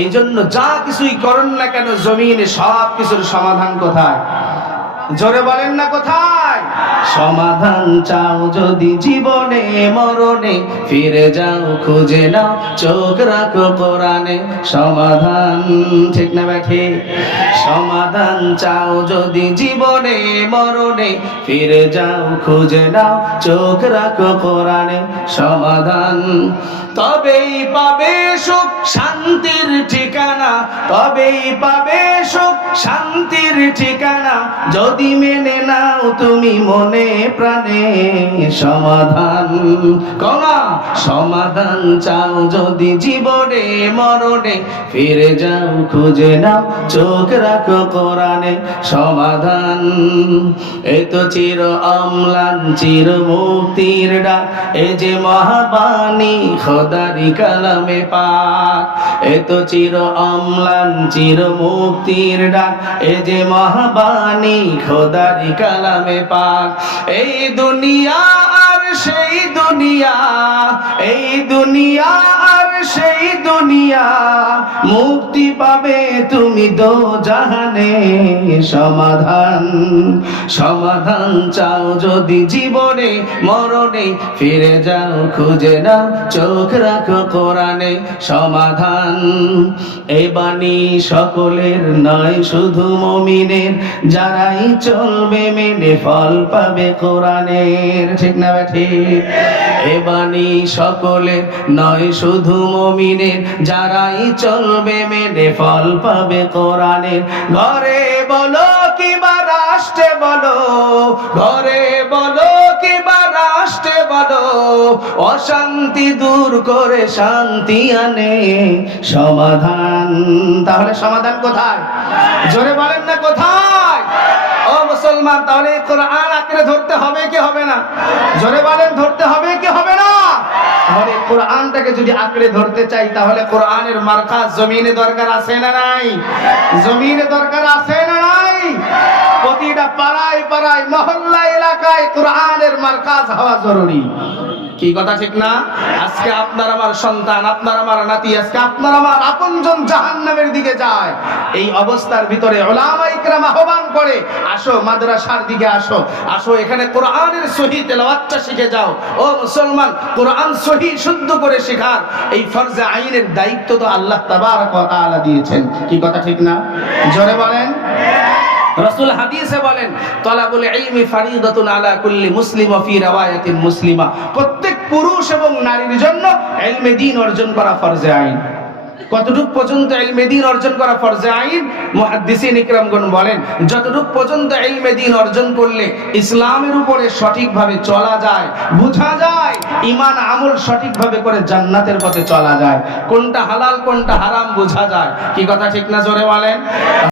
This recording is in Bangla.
এই জন্য যা কিছুই করেন না কেন, জমিনে সব কিছুর সমাধান কোথায়? জোরে বলেন না কোথায়? সমাধান চাও যদি জীবনে, মরণে, ফিরে যাও, খুঁজে নাও, চোখ রাখো কোরআনে। সমাধান, ঠিক না ব্যাঠে সমাধান চাও যদি জীবনে, মরণে, ফিরে যাও, খুঁজে নাও, চোখ রাখো কোরআনে। সমাধান, তবেই পাবে সুখ, শান্তির ঠিকানা। তবেই পাবে সুখ, শান্তির ঠিকানা। যদি মেনে নাও তুমি মনে প্রাণে সমাধান কনা সমাধান চাও যদি জীবনে, মরণে। ফিরে যাও, খুঁজে নাও, চোখ রাখো কোরআনে সমাধান। এই তো চির অম্লান, চির মুক্তির ডাক। এ যে মহাবাণী, খোদারি কালামে পাক। এ তো চির অম্লান, চির মুক্তির ডাক। এ যে মহাবাণী, খোদারি কালামে পাক। এই দুনিয়া আর সেই দুনিয়া, এই দুনিয়া আর সেই দুনিয়া, মুক্তি পাবে তুমি দো জাহানে সমাধান সমাধান চাও যদি জীবনে, মরণে, ফিরে যাও, খুঁজে নাও, চোখ রাখো কোরআনে সমাধান। এই বাণী সকলের নয়, শুধু মমিনের, যারাই চলবে মেনে ফল পাবে কোরআনের। ঠিক না ঠিক? এ বাণী সকলের নয়, শুধু মমিনের, যারাই চলবে মেনে ফল পাবে কোরআনের। ঘরে বলো রাষ্ট্রে বলো, ঘরে বলো কিবা রাষ্ট্রে বলো, অশান্তি দূর করে শান্তি আনে সমাধান। তাহলে সমাধান কোথায়? জোরে বলেন না কোথায়? ও মুসলমান, তাহলে কোরআন আঁকড়ে ধরতে হবে কি হবে না? জোরে বলেন, ধরতে হবে কি হবে না? তাহলে কোরআনটাকে যদি আঁকড়ে ধরতে চাই, তাহলে কোরআনের মার্কাজ জমিনে দরকার আছে না নাই? জমিনে দরকার আছে না নাই? প্রতিটা পাড়ায় পাড়ায়, মহল্লা এলাকায় কোরআনের মার্কাজ হওয়া জরুরি। কি কথা ঠিক না? আজকে আপনার আমার সন্তান, আপনার আমার নাতি, আজকে আপনার আমার আপনজন জাহান্নামের দিকে যায়। এই অবস্থার ভিতরে ওলামা ইকরাম আহ্বান করে, আসো মাদ্রাসার দিকে আসো আসো এখানে কোরআনের সহি তেলাওয়াতটা শিখে যাও। ও মুসলমান, কোরআন সহি শুদ্ধ করে শেখার, এই ফরজে আইনের দায়িত্ব তো আল্লাহ তাবারক ওয়া তাআলা দিয়েছেন। কি কথা ঠিক না? জোরে বলেন। রাসূল হাদিসে বলেন, তলাবুল ইলমি ফারিদাতুন আলা কুল্লি মুসলিম ফি রাওয়ায়াতিন মুসলিমা। প্রত্যেক পুরুষ এবং নারীর জন্য ইলমে দ্বীন অর্জন করা ফরজে আইন। কতটুক পর্যন্ত ইলমে দ্বীন অর্জন করা ফরজে আইন? মুহাদ্দিসিন ইকরামগণ বলেন, যতটুক পর্যন্ত ইলমে দ্বীন অর্জন করলে ইসলামের উপরে সঠিকভাবে চলা যায়, বোঝা যায়, ঈমান আমল সঠিকভাবে করে জান্নাতের পথে চলা যায়। কোনটা হালাল, কোনটা হারাম, বোঝা যায়। কি কথা ঠিক না জোরে বলেন?